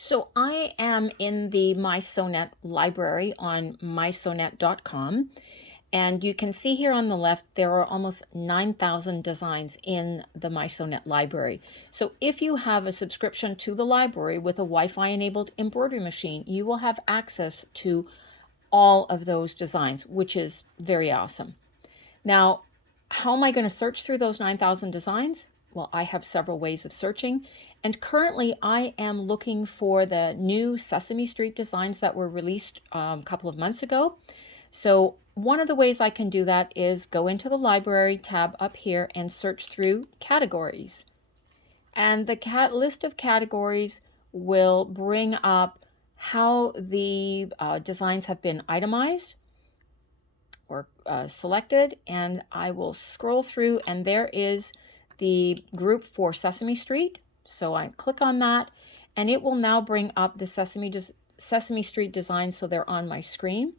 So I am in the mySewnet library on mySewnet.com. And you can see here on the left, there are almost 9,000 designs in the mySewnet library. So if you have a subscription to the library with a Wi-Fi enabled embroidery machine, you will have access to all of those designs, which is very awesome. Now, how am I going to search through those 9,000 designs? Well, I have several ways of searching, and currently I am looking for the new Sesame Street designs that were released a couple of months ago. So one of the ways I can do that is go into the library tab up here and search through categories. And the list of categories will bring up how the designs have been itemized or selected, and I will scroll through, and there is the group for Sesame Street. So I click on that, and it will now bring up the Sesame Street designs, so they're on my screen.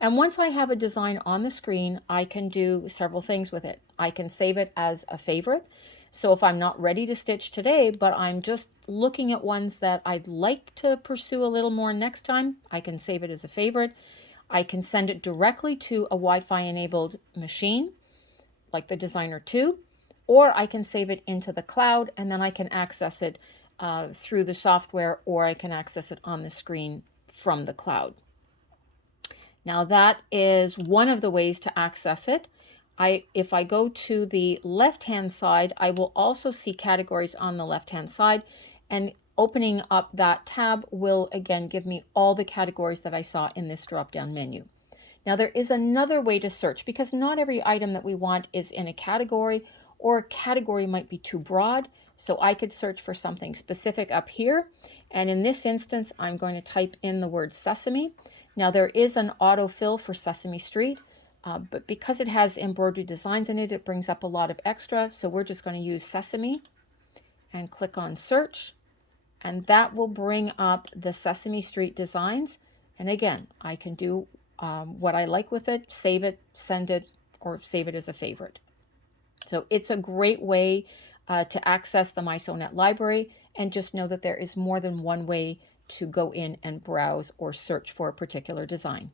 And once I have a design on the screen, I can do several things with it. I can save it as a favorite. So if I'm not ready to stitch today, but I'm just looking at ones that I'd like to pursue a little more next time, I can save it as a favorite. I can send it directly to a Wi-Fi enabled machine, like the Designer 2, or I can save it into the cloud, and then I can access it through the software, or I can access it on the screen from the cloud. Now that is one of the ways to access it. If I go to the left-hand side, I will also see categories on the left-hand side, and opening up that tab will again give me all the categories that I saw in this drop-down menu. Now there is another way to search, because not every item that we want is in a category, or a category might be too broad. So I could search for something specific up here. And in this instance, I'm going to type in the word sesame. Now there is an autofill for Sesame Street, but because it has embroidery designs in it, it brings up a lot of extra. So we're just going to use sesame and click on search. And that will bring up the Sesame Street designs. And again, I can do what I like with it, save it, send it, or save it as a favorite. So it's a great way to access the mySewnet library, and just know that there is more than one way to go in and browse or search for a particular design.